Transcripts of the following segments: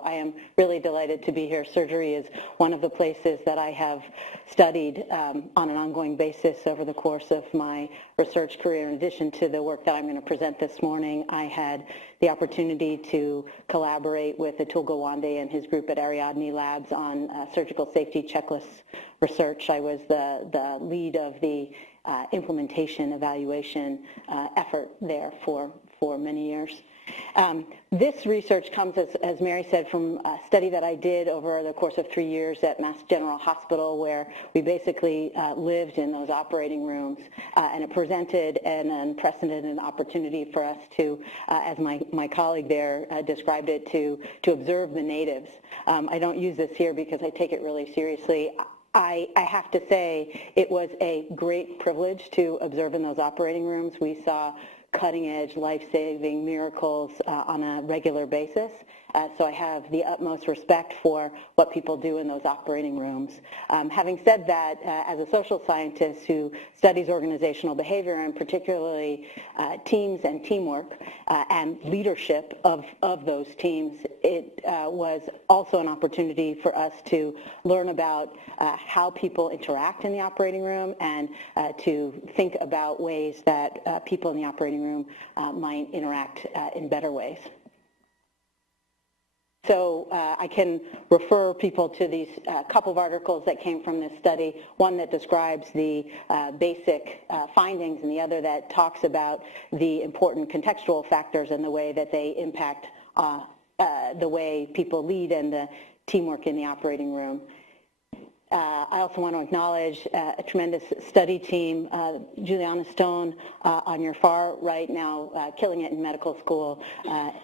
I am really delighted to be here. Surgery is one of the places that I have studied on an ongoing basis over the course of my research career. In addition to the work that I'm going to present this morning, I had the opportunity to collaborate with Atul Gawande and his group at Ariadne Labs on surgical safety checklist research. I was the lead of the implementation evaluation effort there for many years. This research comes, as Mary said, from a study that I did over the course of 3 years at Mass General Hospital, where we basically lived in those operating rooms, and it presented an unprecedented opportunity for us to, as my colleague there described it, to observe the natives. I don't use this here because I take it really seriously. I have to say it was a great privilege to observe in those operating rooms. We saw cutting-edge, life-saving miracles on a regular basis. So I have the utmost respect for what people do in those operating rooms. Having said that, as a social scientist who studies organizational behavior, and particularly teams and teamwork and leadership of those teams, it was also an opportunity for us to learn about how people interact in the operating room and to think about ways that people in the operating room might interact in better ways. So I can refer people to these couple of articles that came from this study, one that describes the basic findings and the other that talks about the important contextual factors and the way that they impact the way people lead and the teamwork in the operating room. I also want to acknowledge a tremendous study team, Juliana Stone on your far right now, killing it in medical school,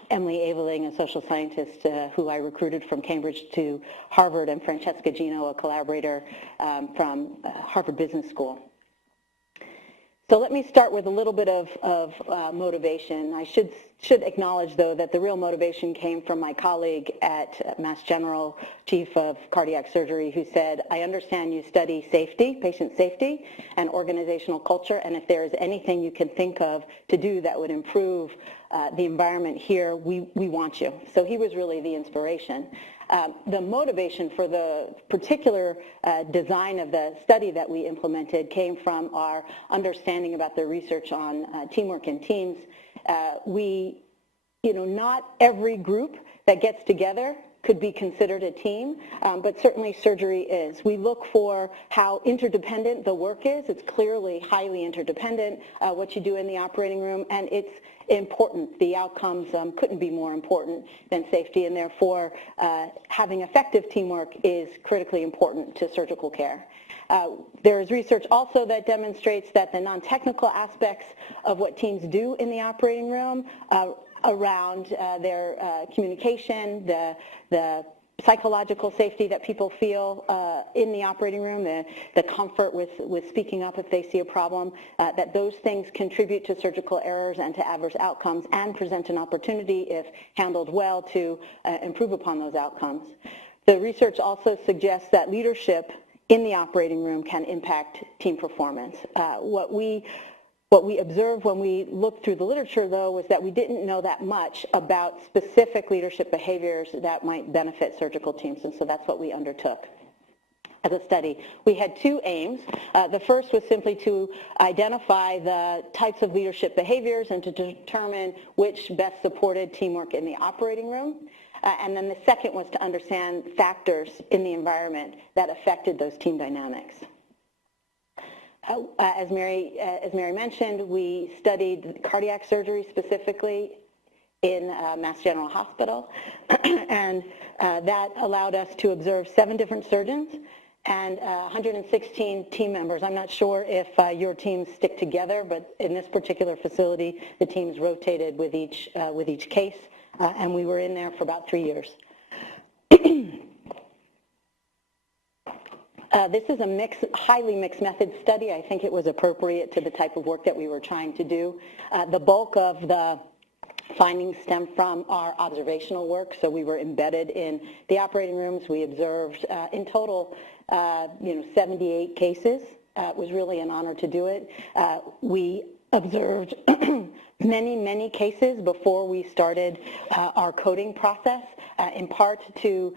Emily Aveling, a social scientist who I recruited from Cambridge to Harvard, and Francesca Gino, a collaborator from Harvard Business School. So let me start with a little bit of motivation. I should acknowledge, though, that the real motivation came from my colleague at Mass General, Chief of Cardiac Surgery, who said, I understand you study safety, patient safety, and organizational culture, and if there is anything you can think of to do that would improve the environment here, we want you. So he was really the inspiration. The motivation for the particular design of the study that we implemented came from our understanding about the research on teamwork in teams. Not every group that gets together could be considered a team, but certainly surgery is. We look for how interdependent the work is. It's clearly highly interdependent, what you do in the operating room, and it's important. The outcomes couldn't be more important than safety, and therefore having effective teamwork is critically important to surgical care. There is research also that demonstrates that the non-technical aspects of what teams do in the operating room around their communication, the psychological safety that people feel in the operating room, the comfort with speaking up if they see a problem, that those things contribute to surgical errors and to adverse outcomes and present an opportunity, if handled well, to improve upon those outcomes. The research also suggests that leadership in the operating room can impact team performance. What we observed when we looked through the literature, though, was that we didn't know that much about specific leadership behaviors that might benefit surgical teams, and so that's what we undertook as a study. We had two aims. The first was simply to identify the types of leadership behaviors and to determine which best supported teamwork in the operating room. And then the second was to understand factors in the environment that affected those team dynamics. As Mary mentioned, we studied cardiac surgery specifically in Mass General Hospital, and that allowed us to observe 7 different surgeons and 116 team members. I'm not sure if your teams stick together, but in this particular facility, the teams rotated with each case, and we were in there for about 3 years. This is a highly mixed method study. I think it was appropriate to the type of work that we were trying to do. The bulk of the findings stem from our observational work, so we were embedded in the operating rooms. We observed in total 78 cases. It was really an honor to do it. We observed many cases before we started our coding process, in part to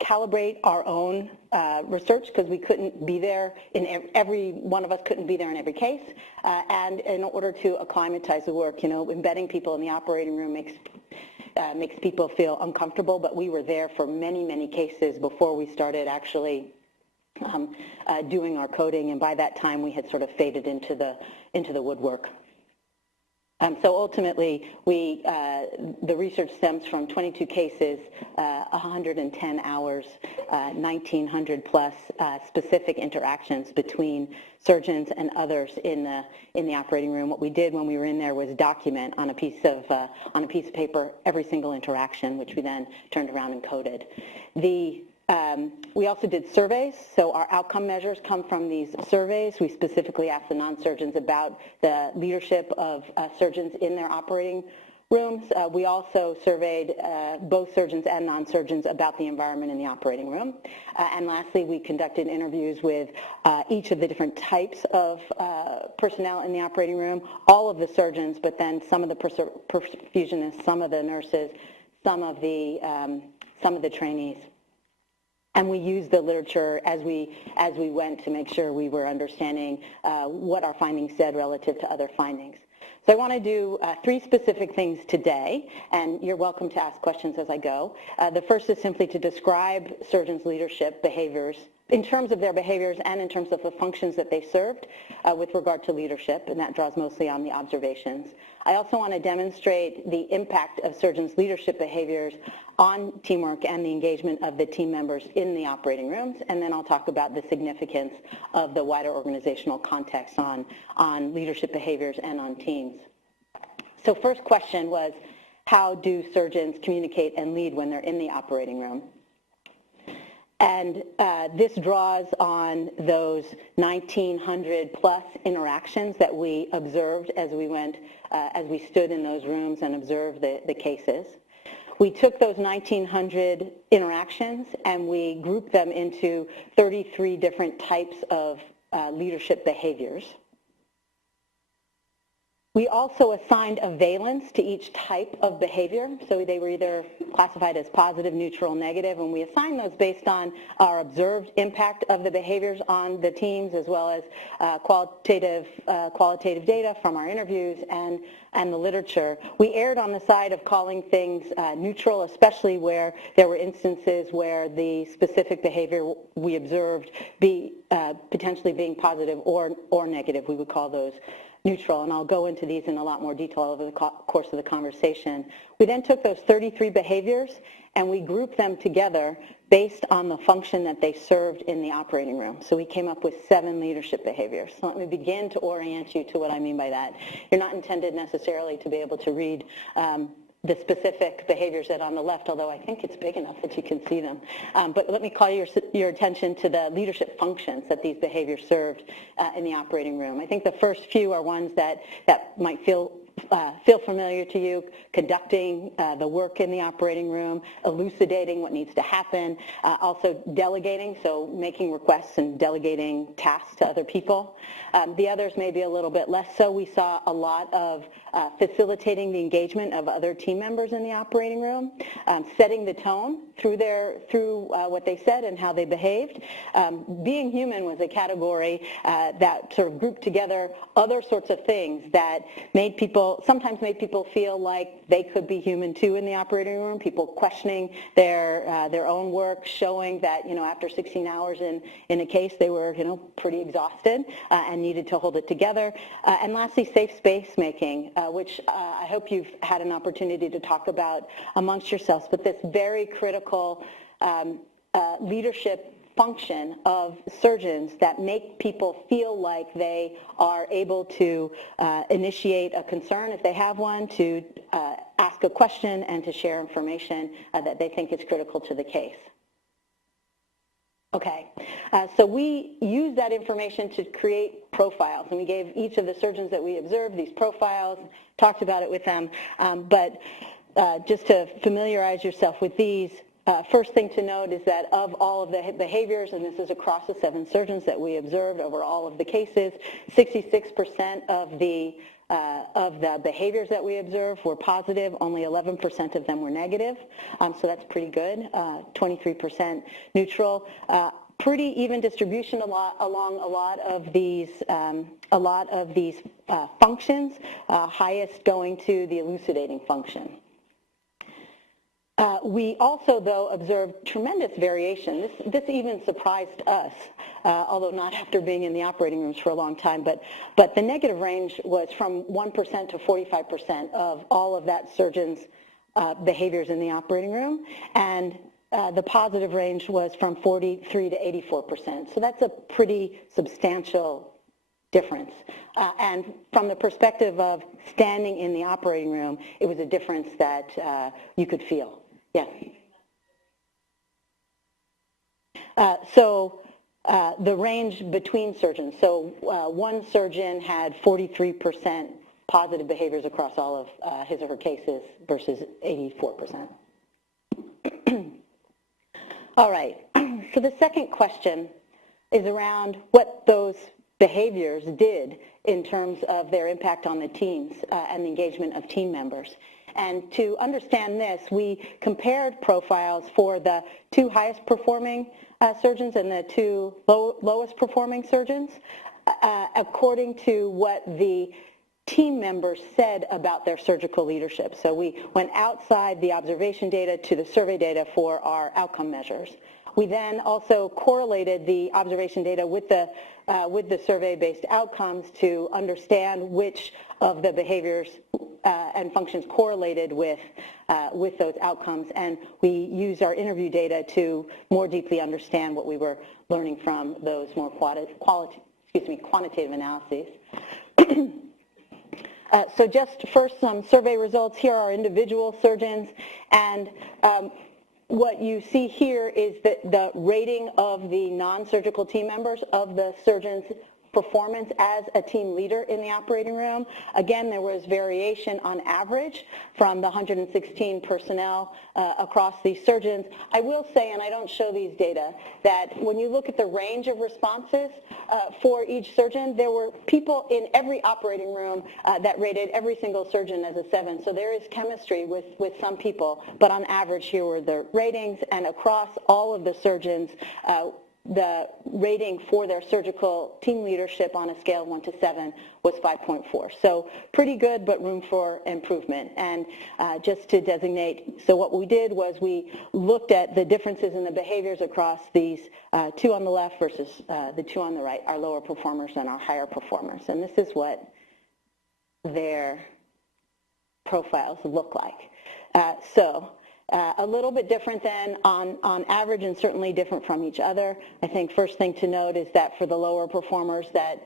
calibrate our own research, because we couldn't be there in every one of us couldn't be there in every case, and in order to acclimatize the work. You know, embedding people in the operating room makes people feel uncomfortable, but we were there for many cases before we started actually doing our coding, and by that time we had sort of faded into the woodwork. So ultimately, the research stems from 22 cases, 110 hours, 1,900 plus specific interactions between surgeons and others in the operating room. What we did when we were in there was document on a piece of paper every single interaction, which we then turned around and coded. We also did surveys, so our outcome measures come from these surveys. We specifically asked the non-surgeons about the leadership of surgeons in their operating rooms. We also surveyed both surgeons and non-surgeons about the environment in the operating room. And lastly, we conducted interviews with each of the different types of personnel in the operating room, all of the surgeons, but then some of the perfusionists, some of the nurses, some of the trainees. And we used the literature as we went to make sure we were understanding what our findings said relative to other findings. So I want to do 3 specific things today, and you're welcome to ask questions as I go. The first is simply to describe surgeons' leadership behaviors in terms of their behaviors and in terms of the functions that they served with regard to leadership, and that draws mostly on the observations. I also want to demonstrate the impact of surgeons' leadership behaviors on teamwork and the engagement of the team members in the operating rooms, and then I'll talk about the significance of the wider organizational context on leadership behaviors and on teams. So first question was, how do surgeons communicate and lead when they're in the operating room? And this draws on those 1,900 plus interactions that we observed as we stood in those rooms and observed the cases. We took those 1,900 interactions and we grouped them into 33 different types of leadership behaviors. We also assigned a valence to each type of behavior, so they were either classified as positive, neutral, negative, and we assigned those based on our observed impact of the behaviors on the teams, as well as qualitative data from our interviews and the literature. We erred on the side of calling things neutral, especially where there were instances where the specific behavior we observed potentially being positive or negative. We would call those neutral, and I'll go into these in a lot more detail over the course of the conversation. We then took those 33 behaviors and we grouped them together based on the function that they served in the operating room. So we came up with 7 leadership behaviors. So let me begin to orient you to what I mean by that. You're not intended necessarily to be able to read the specific behaviors that are on the left, although I think it's big enough that you can see them. But let me call your attention to the leadership functions that these behaviors served in the operating room. I think the first few are ones that might feel familiar to you: conducting the work in the operating room, elucidating what needs to happen, also delegating, so making requests and delegating tasks to other people. The others may be a little bit less so. We saw a lot of facilitating the engagement of other team members in the operating room, setting the tone through what they said and how they behaved. Being human was a category that sort of grouped together other sorts of things that sometimes made people feel like they could be human too in the operating room. People questioning their own work, showing that after 16 hours in a case they were pretty exhausted and needed to hold it together. And lastly, safe space making, which I hope you've had an opportunity to talk about amongst yourselves, but this very critical leadership function of surgeons that make people feel like they are able to initiate a concern if they have one, to ask a question, and to share information that they think is critical to the case. Okay, so we used that information to create profiles, and we gave each of the surgeons that we observed these profiles, talked about it with them, but just to familiarize yourself with these, first thing to note is that of all of the behaviors, and this is across the 7 surgeons that we observed over all of the cases, 66% of the of the behaviors that we observed were positive. Only 11% of them were negative, so that's pretty good. 23% neutral. Pretty even distribution along a lot of these functions. Highest going to the elucidating function. We also, though, observed tremendous variation. This even surprised us, although not after being in the operating rooms for a long time, but the negative range was from 1% to 45% of all of that surgeon's behaviors in the operating room, and the positive range was from 43 to 84%. So that's a pretty substantial difference. And from the perspective of standing in the operating room, it was a difference that you could feel. Yeah. The range between surgeons. So one surgeon had 43% positive behaviors across all of his or her cases versus 84%. All right. So the second question is around what those behaviors did in terms of their impact on the teams and the engagement of team members. And to understand this, we compared profiles for the 2 highest performing surgeons and the 2 lowest performing surgeons according to what the team members said about their surgical leadership. So we went outside the observation data to the survey data for our outcome measures. We then also correlated the observation data with the survey-based outcomes to understand which of the behaviors and functions correlated with those outcomes, and we used our interview data to more deeply understand what we were learning from those more quantitative analyses. So just first some survey results. Here are individual surgeons, and what you see here is that the rating of the non-surgical team members of the surgeon's performance as a team leader in the operating room. Again, there was variation on average from the 116 personnel across these surgeons. I will say, and I don't show these data, that when you look at the range of responses for each surgeon, there were people in every operating room that rated every single surgeon as a 7. So there is chemistry with some people, but on average here were the ratings, and across all of the surgeons, the rating for their surgical team leadership on a scale of 1 to 7 was 5.4. So pretty good, but room for improvement. And just to designate, so what we did was we looked at the differences in the behaviors across these 2 on the left versus the 2 on the right, our lower performers and our higher performers. And this is what their profiles look like. A little bit different than on average, and certainly different from each other. I think first thing to note is that for the lower performers, that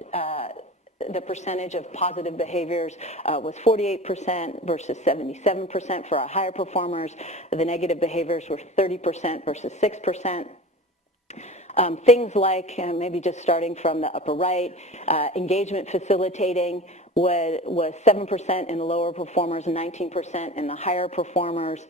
the percentage of positive behaviors was 48% versus 77% for our higher performers. The negative behaviors were 30% versus 6%. Things like, maybe just starting from the upper right, engagement facilitating was 7% in the lower performers and 19% in the higher performers.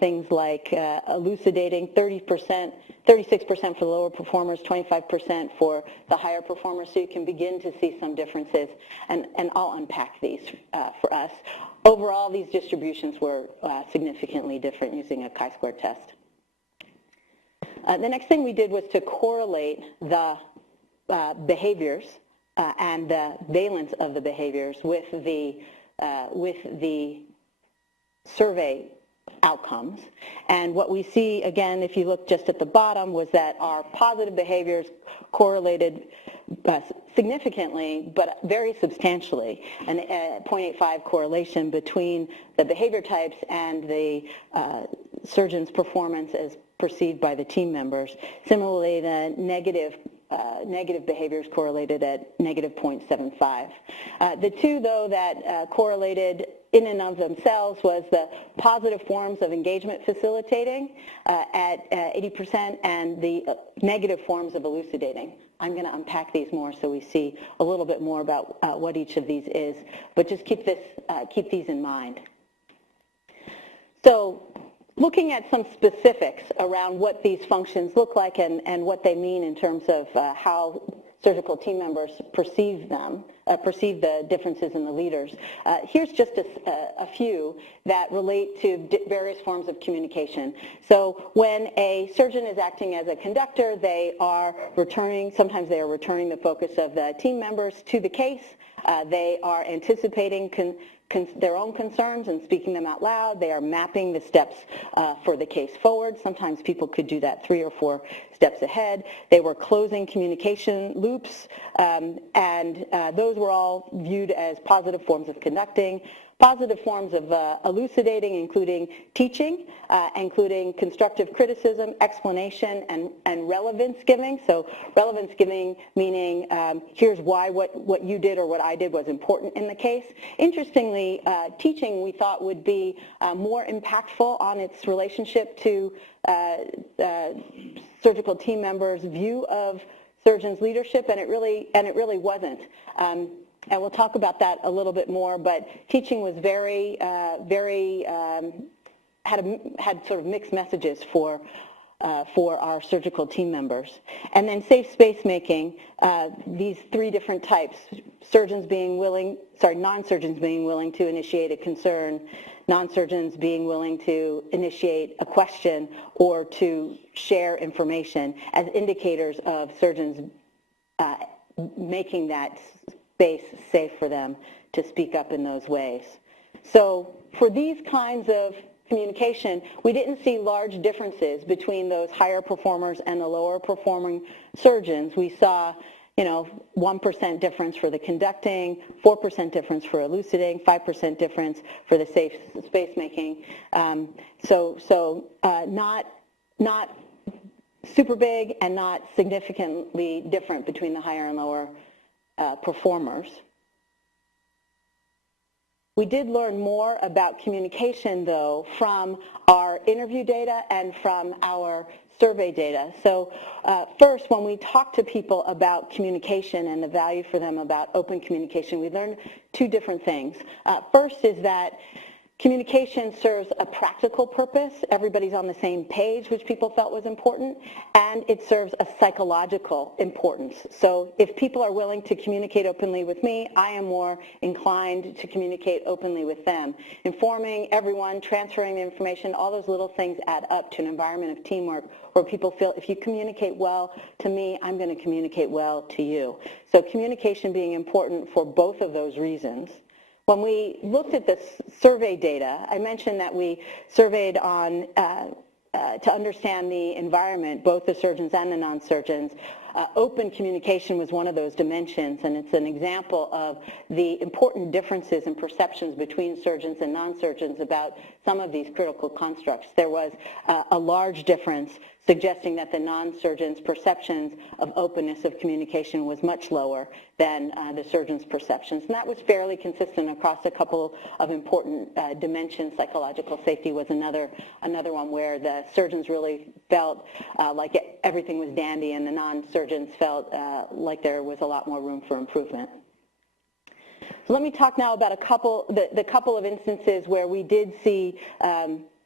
Things like elucidating, 36% for the lower performers, 25% for the higher performers, so you can begin to see some differences, and I'll unpack these for us. Overall, these distributions were significantly different using a chi-square test. The next thing we did was to correlate the behaviors and the valence of the behaviors with the survey outcomes. And what we see, again, if you look just at the bottom, was that our positive behaviors correlated significantly, but very substantially, an 0.85 correlation between the behavior types and the surgeon's performance as perceived by the team members. Similarly, the negative behaviors correlated at negative 0.75. The 2, though, that correlated in and of themselves was the positive forms of engagement facilitating at 80% and the negative forms of elucidating. I'm going to unpack these more so we see a little bit more about what each of these is, but just keep these in mind. So looking at some specifics around what these functions look like and what they mean in terms of how surgical team members perceive them, perceive the differences in the leaders. Here's just a few that relate to various forms of communication. So when a surgeon is acting as a conductor, sometimes they are returning the focus of the team members to the case. They are anticipating their own concerns and speaking them out loud. They are mapping the steps for the case forward. Sometimes people could do that 3 or 4 steps ahead. They were closing communication loops, and those were all viewed as positive forms of conducting. Positive forms of elucidating, including teaching, including constructive criticism, explanation, and relevance giving. So relevance giving meaning here's why what you did or what I did was important in the case. Interestingly, teaching we thought would be more impactful on its relationship to surgical team members' view of surgeons' leadership, and it really wasn't. And we'll talk about that a little bit more, but teaching was had sort of mixed messages for our surgical team members. And then safe space making, these 3 different types, non-surgeons being willing to initiate a concern, non-surgeons being willing to initiate a question or to share information as indicators of surgeons making that space safe for them to speak up in those ways. So for these kinds of communication, we didn't see large differences between those higher performers and the lower performing surgeons. We saw 1% difference for the conducting, 4% difference for elucidating, 5% difference for the safe space making. Not super big and not significantly different between the higher and lower performers. We did learn more about communication, though, from our interview data and from our survey data. So first, when we talked to people about communication and the value for them about open communication, we learned 2 different things. First is that communication serves a practical purpose. Everybody's on the same page, which people felt was important, and it serves a psychological importance. So if people are willing to communicate openly with me, I am more inclined to communicate openly with them. Informing everyone, transferring the information, all those little things add up to an environment of teamwork where people feel if you communicate well to me, I'm going to communicate well to you. So communication being important for both of those reasons. When we looked at this survey data, I mentioned that we surveyed on to understand the environment, both the surgeons and the non-surgeons. Open communication was one of those dimensions, and it's an example of the important differences in perceptions between surgeons and non-surgeons about some of these critical constructs. There was a large difference suggesting that the non-surgeons' perceptions of openness of communication was much lower than the surgeons' perceptions. And that was fairly consistent across a couple of important dimensions. Psychological safety was another one where the surgeons really felt like everything was dandy, and the non-surgeons felt like there was a lot more room for improvement. So let me talk now about the couple of instances where we did see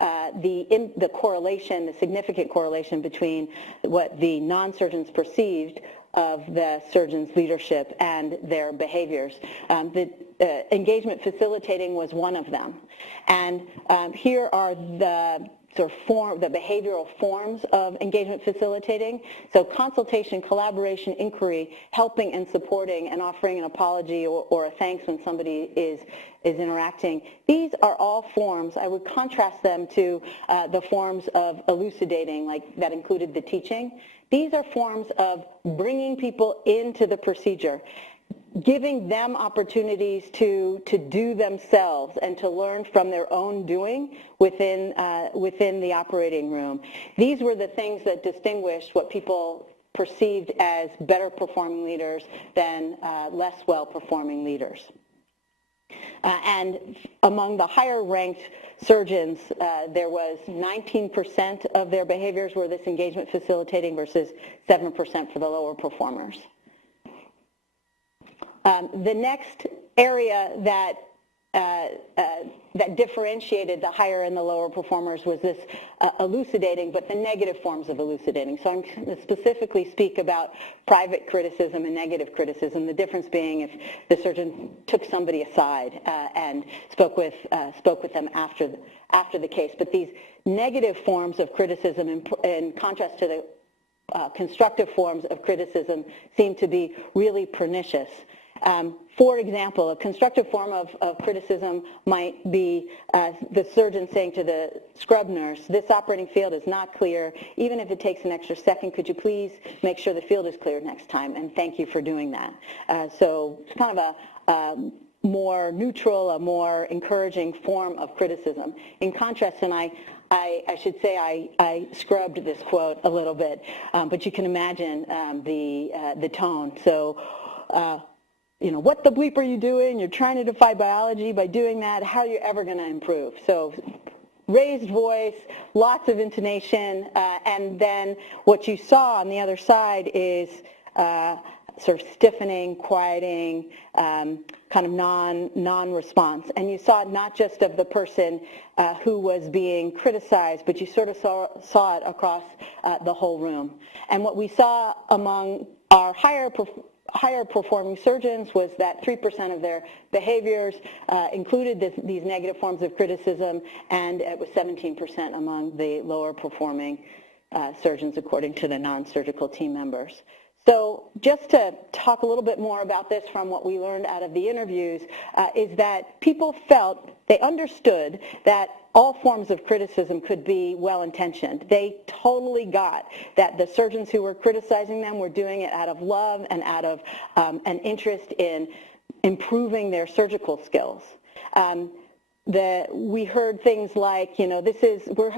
the correlation, the significant correlation between what the non-surgeons perceived of the surgeon's leadership and their behaviors. The engagement facilitating was one of them. And here are the the behavioral forms of engagement facilitating. So consultation, collaboration, inquiry, helping and supporting, and offering an apology or a thanks when somebody is interacting. These are all forms. I would contrast them to the forms of elucidating, like that included the teaching. These are forms of bringing people into the procedure, giving them opportunities to do themselves and to learn from their own doing within the operating room. These were the things that distinguished what people perceived as better performing leaders than less well performing leaders. And among the higher ranked surgeons, there was 19% of their behaviors were this engagement facilitating versus 7% for the lower performers. The next area that that differentiated the higher and the lower performers was this elucidating, but the negative forms of elucidating. So I'm going to specifically speak about private criticism and negative criticism, the difference being if the surgeon took somebody aside and spoke with them after the case. But these negative forms of criticism, in contrast to the constructive forms of criticism, seem to be really pernicious. For example, a constructive form of criticism might be the surgeon saying to the scrub nurse, this operating field is not clear. Even if it takes an extra second, could you please make sure the field is clear next time, and thank you for doing that. So it's kind of a more neutral, a more encouraging form of criticism. In contrast, and I should say I scrubbed this quote a little bit, but you can imagine the tone. So, you know, what the bleep are you doing? You're trying to defy biology by doing that. How are you ever going to improve? So raised voice, lots of intonation, and then what you saw on the other side is sort of stiffening, quieting, kind of non-response. And you saw it not just of the person who was being criticized, but you sort of saw it across the whole room. And what we saw among our higher performing surgeons was that 3% of their behaviors included these negative forms of criticism, and it was 17% among the lower performing surgeons, according to the non-surgical team members. So just to talk a little bit more about this from what we learned out of the interviews, is that people felt, they understood that all forms of criticism could be well-intentioned. They totally got that the surgeons who were criticizing them were doing it out of love and out of an interest in improving their surgical skills. We heard things like, you know,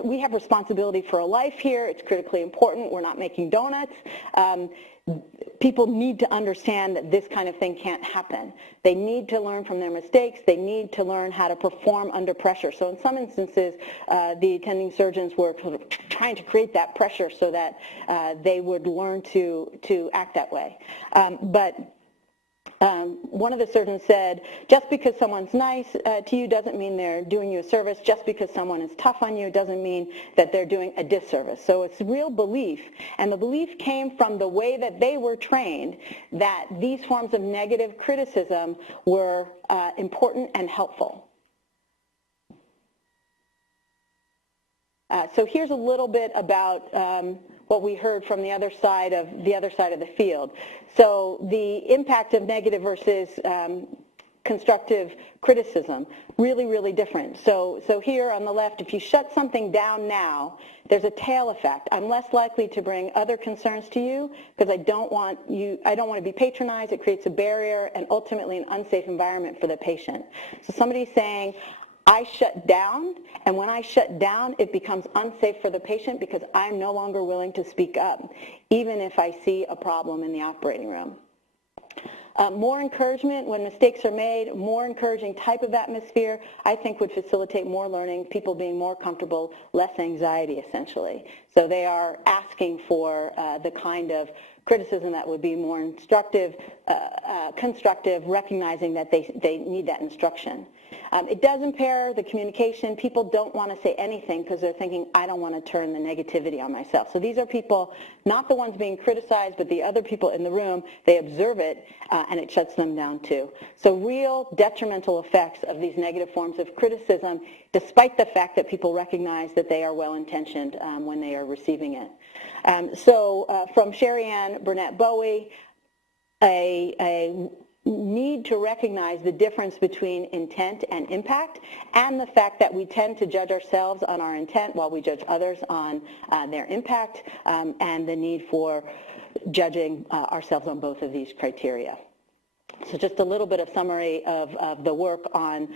we have responsibility for a life here. It's critically important. We're not making donuts. People need to understand that this kind of thing can't happen. They need to learn from their mistakes. They need to learn how to perform under pressure. So in some instances, the attending surgeons were sort of trying to create that pressure so that they would learn to act that way. One of the surgeons said, just because someone's nice to you doesn't mean they're doing you a service. Just because someone is tough on you doesn't mean that they're doing a disservice. So it's real belief, and the belief came from the way that they were trained that these forms of negative criticism were important and helpful. So here's a little bit about what we heard from the other side of the field. So the impact of negative versus constructive criticism, really different. So here on the left, if you shut something down now, there's a tail effect. I'm less likely to bring other concerns to you because I don't want to be patronized. It creates a barrier and ultimately an unsafe environment for the patient. So somebody's saying, I shut down, and when I shut down, it becomes unsafe for the patient because I'm no longer willing to speak up, even if I see a problem in the operating room. More encouragement when mistakes are made, more encouraging type of atmosphere, I think would facilitate more learning, people being more comfortable, less anxiety, essentially. So they are asking for the kind of criticism that would be more instructive, constructive, recognizing that they need that instruction. It does impair the communication. People don't want to say anything because they're thinking, I don't want to turn the negativity on myself. So these are people, not the ones being criticized, but the other people in the room. They observe it, and it shuts them down too. So real detrimental effects of these negative forms of criticism, despite the fact that people recognize that they are well-intentioned when they are receiving it. So from Sherry Ann Burnett Bowie, a need to recognize the difference between intent and impact, and the fact that we tend to judge ourselves on our intent while we judge others on their impact, and the need for judging ourselves on both of these criteria. So just a little bit of summary of the work on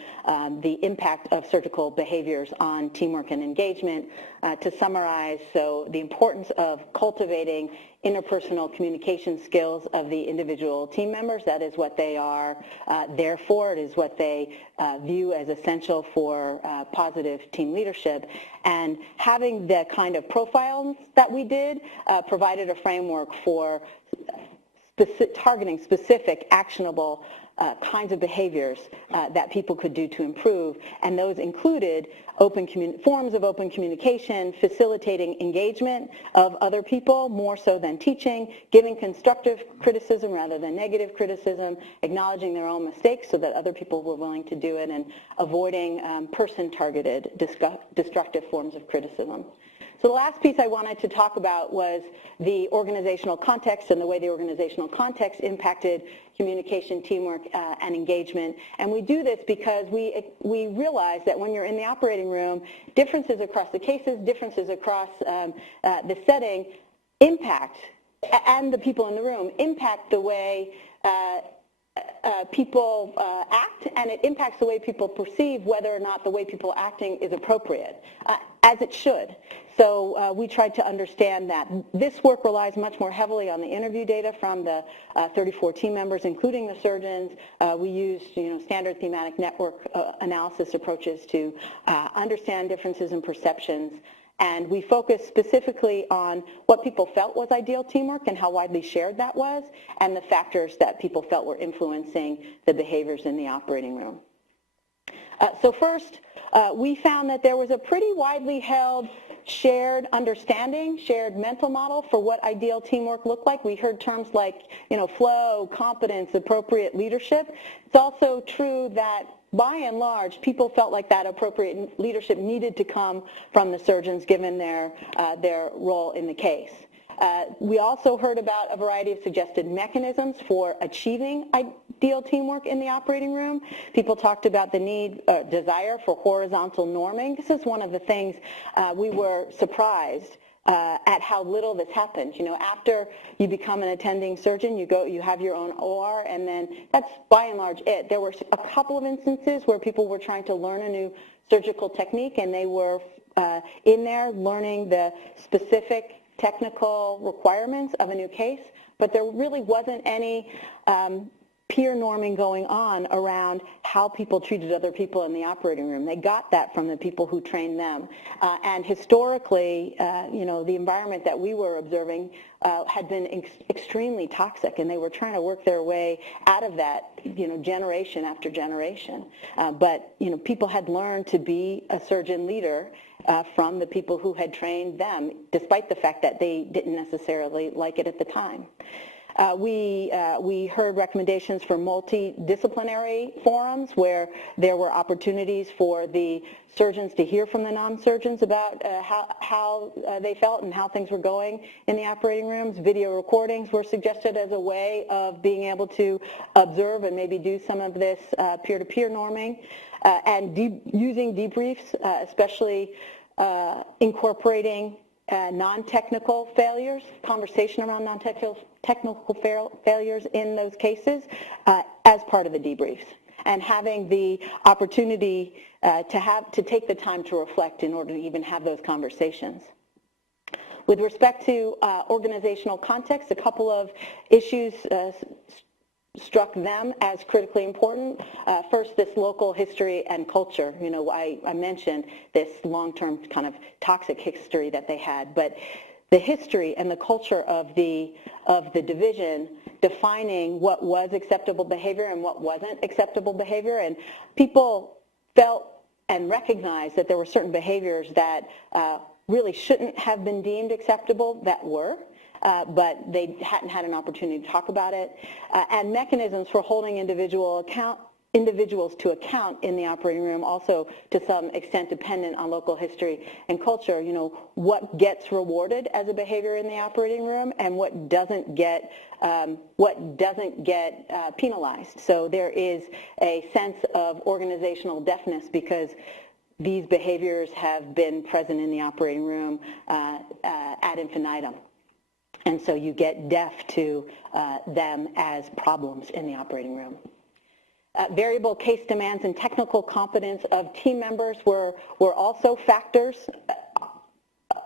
the impact of surgical behaviors on teamwork and engagement. To summarize, so the importance of cultivating interpersonal communication skills of the individual team members. That is what they are there for. It is what they view as essential for positive team leadership. And having the kind of profiles that we did provided a framework for targeting specific, actionable kinds of behaviors that people could do to improve, and those included forms of open communication, facilitating engagement of other people more so than teaching, giving constructive criticism rather than negative criticism, acknowledging their own mistakes so that other people were willing to do it, and avoiding person-targeted destructive forms of criticism. So the last piece I wanted to talk about was the organizational context and the way the organizational context impacted communication, teamwork, and engagement. And we do this because we realize that when you're in the operating room, differences across the cases, differences across the setting impact, and the people in the room impact the way people act, and it impacts the way people perceive whether or not the way people are acting is appropriate, as it should. So we tried to understand that. This work relies much more heavily on the interview data from the 34 team members, including the surgeons. We used standard thematic network analysis approaches to understand differences in perceptions. And we focused specifically on what people felt was ideal teamwork and how widely shared that was, and the factors that people felt were influencing the behaviors in the operating room. So first, we found that there was a pretty widely held shared understanding, shared mental model for what ideal teamwork looked like. We heard terms like, flow, competence, appropriate leadership. It's also true that by and large, people felt like that appropriate leadership needed to come from the surgeons given their role in the case. We also heard about a variety of suggested mechanisms for achieving ideal teamwork in the operating room. People talked about the need, desire for horizontal norming. This is one of the things we were surprised at how little this happened. After you become an attending surgeon, you have your own OR, and then that's by and large it. There were a couple of instances where people were trying to learn a new surgical technique, and they were in there learning the specific technical requirements of a new case, but there really wasn't any peer norming going on around how people treated other people in the operating room. They got that from the people who trained them. And historically, the environment that we were observing had been extremely toxic, and they were trying to work their way out of that, generation after generation. But people had learned to be a surgeon leader from the people who had trained them, despite the fact that they didn't necessarily like it at the time. We heard recommendations for multidisciplinary forums where there were opportunities for the surgeons to hear from the non-surgeons about how they felt and how things were going in the operating rooms. Video recordings were suggested as a way of being able to observe and maybe do some of this peer-to-peer norming, and using debriefs, especially incorporating non-technical failures, conversation around non-technical failures in those cases as part of the debriefs, and having the opportunity to take the time to reflect in order to even have those conversations. With respect to organizational context, a couple of issues struck them as critically important. First, this local history and culture. I mentioned this long-term kind of toxic history that they had, but the history and the culture of the division defining what was acceptable behavior and what wasn't acceptable behavior, and people felt and recognized that there were certain behaviors that really shouldn't have been deemed acceptable that were. But they hadn't had an opportunity to talk about it, and mechanisms for holding individuals to account in the operating room, also to some extent dependent on local history and culture. What gets rewarded as a behavior in the operating room and what doesn't get penalized. So there is a sense of organizational deafness because these behaviors have been present in the operating room ad infinitum. And so you get deaf to them as problems in the operating room. Variable case demands and technical competence of team members were also factors,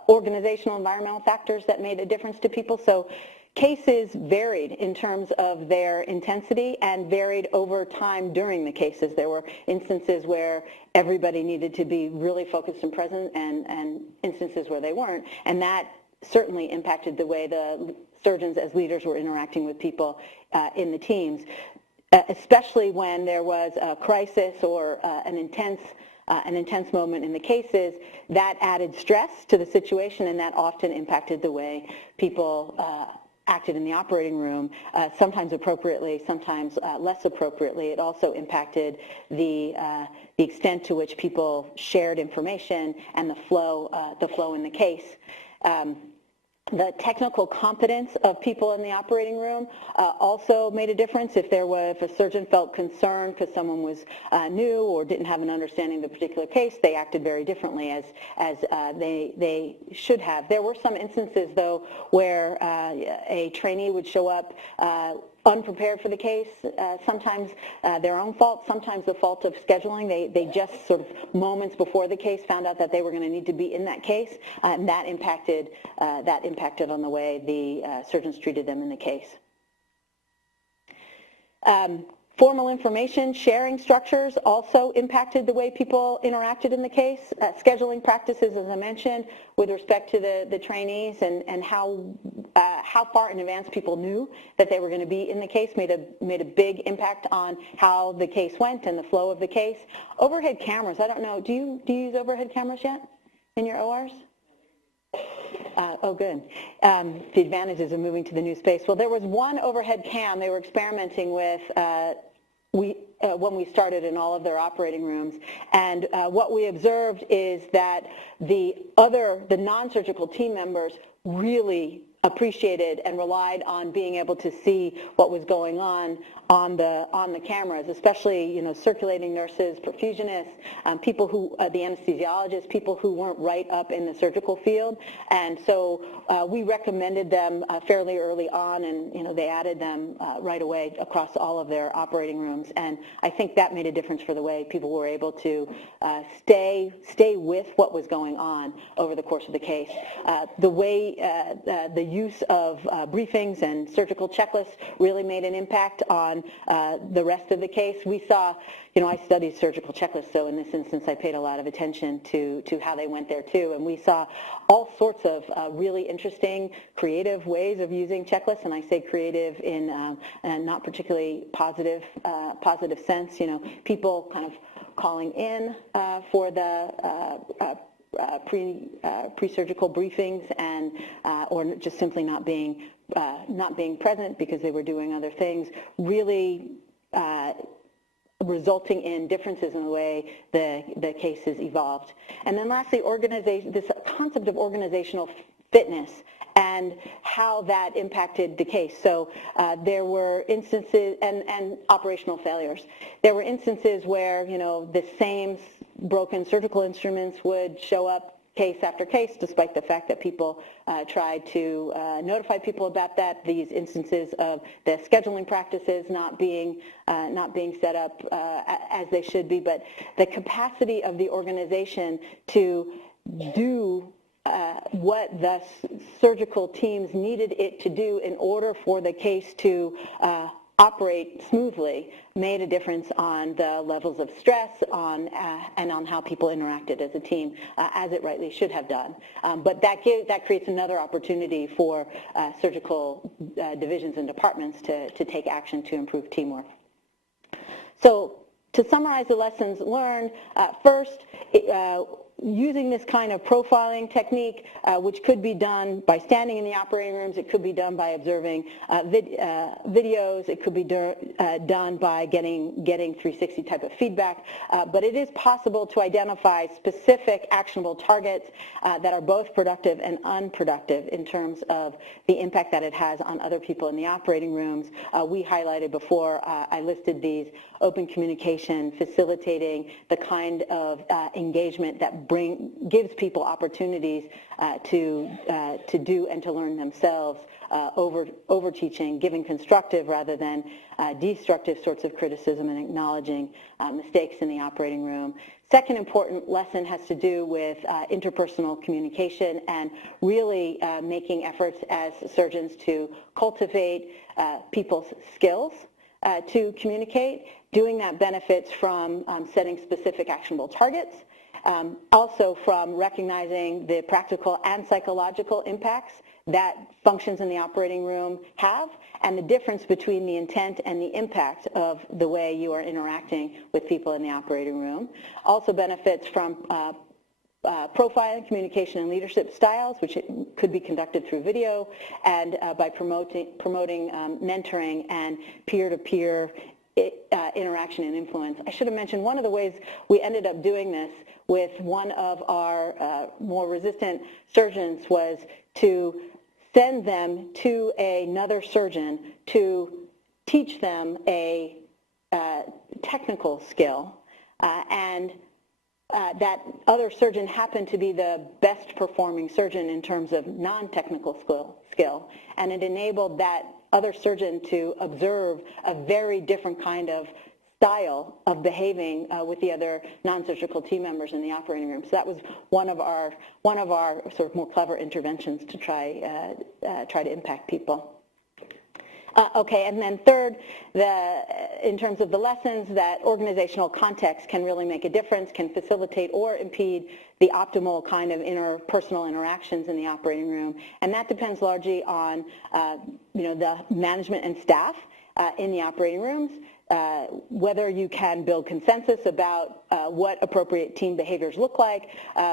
organizational, environmental factors that made a difference to people. So cases varied in terms of their intensity and varied over time during the cases. There were instances where everybody needed to be really focused and present, and instances where they weren't. And that certainly impacted the way the surgeons as leaders were interacting with people in the teams. especially when there was a crisis or an intense moment in the cases, that added stress to the situation, and that often impacted the way people acted in the operating room, sometimes appropriately, sometimes less appropriately. It also impacted the extent to which people shared information and the flow in the case. The technical competence of people in the operating room also made a difference. If a surgeon felt concerned because someone was new or didn't have an understanding of the particular case, they acted very differently as they should have. There were some instances, though, where a trainee would show up unprepared for the case, sometimes their own fault, sometimes the fault of scheduling. They just sort of moments before the case found out that they were going to need to be in that case, and that impacted on the way the surgeons treated them in the case. Formal information sharing structures also impacted the way people interacted in the case. Scheduling practices, as I mentioned, with respect to the trainees and how far in advance people knew that they were going to be in the case made a big impact on how the case went and the flow of the case. Overhead cameras, I don't know, do you use overhead cameras yet in your ORs? Oh, good. The advantages of moving to the new space. Well, there was one overhead cam they were experimenting with when we started in all of their operating rooms, and what we observed is that the non-surgical team members really appreciated and relied on being able to see what was going on the cameras, especially circulating nurses, perfusionists, people who the anesthesiologists, people who weren't right up in the surgical field, and so we recommended them fairly early on, and they added them right away across all of their operating rooms, and I think that made a difference for the way people were able to stay with what was going on over the course of the case. The way the use of briefings and surgical checklists really made an impact on the rest of the case. We saw, I studied surgical checklists, so in this instance I paid a lot of attention to how they went there too, and we saw all sorts of really interesting, creative ways of using checklists, and I say creative in a not particularly positive sense. People kind of calling in for the pre-surgical briefings and or just simply not being present because they were doing other things, really resulting in differences in the way the cases evolved. And then lastly, this concept of organizational fitness and how that impacted the case. So there were instances, and operational failures. There were instances where, the same broken surgical instruments would show up case after case, despite the fact that people tried to notify people about that. These instances of the scheduling practices not being set up as they should be, but the capacity of the organization to do what the surgical teams needed it to do in order for the case to operate smoothly made a difference on the levels of stress and on how people interacted as a team, as it rightly should have done. But that creates another opportunity for surgical divisions and departments to take action to improve teamwork. So to summarize the lessons learned, first, using this kind of profiling technique, which could be done by standing in the operating rooms, it could be done by observing videos, it could be done by getting 360 type of feedback, but it is possible to identify specific actionable targets that are both productive and unproductive in terms of the impact that it has on other people in the operating rooms. We highlighted before, I listed these: open communication, facilitating the kind of engagement that gives people opportunities to do and to learn themselves, over teaching, giving constructive rather than destructive sorts of criticism, and acknowledging mistakes in the operating room. Second important lesson has to do with interpersonal communication and really making efforts as surgeons to cultivate people's skills to communicate. Doing that benefits from setting specific actionable targets, Also from recognizing the practical and psychological impacts that functions in the operating room have, and the difference between the intent and the impact of the way you are interacting with people in the operating room. Also benefits from profiling, communication, and leadership styles, which could be conducted through video, and by promoting mentoring and peer-to-peer interaction and influence. I should have mentioned one of the ways we ended up doing this with one of our more resistant surgeons was to send them to another surgeon to teach them a technical skill, and that other surgeon happened to be the best performing surgeon in terms of non-technical skill, and it enabled that other surgeon to observe a very different kind of style of behaving with the other non-surgical team members in the operating room. So that was one of our sort of more clever interventions to try to impact people. Okay, and then third, in terms of the lessons, that organizational context can really make a difference, can facilitate or impede the optimal kind of interpersonal interactions in the operating room, and that depends largely on the management and staff in the operating rooms, whether you can build consensus about what appropriate team behaviors look like,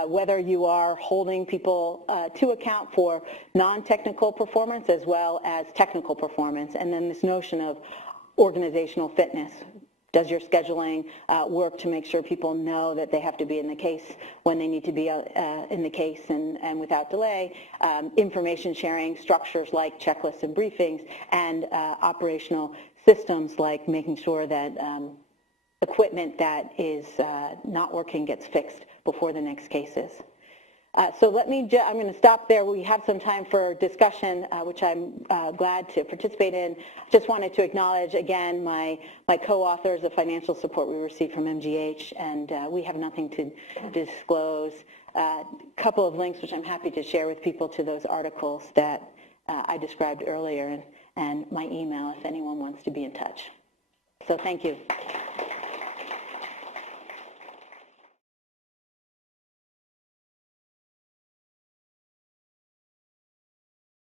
whether you are holding people to account for non-technical performance as well as technical performance, and then this notion of organizational fitness. Does your scheduling work to make sure people know that they have to be in the case when they need to be in the case and without delay? Information sharing structures like checklists and briefings, and operational systems like making sure that equipment that is not working gets fixed before the next case is. So I'm going to stop there. We have some time for discussion, which I'm glad to participate in. Just wanted to acknowledge again my co-authors, the financial support we received from MGH, and we have nothing to disclose. A couple of links which I'm happy to share with people to those articles that I described earlier, and my email if anyone wants to be in touch. So thank you.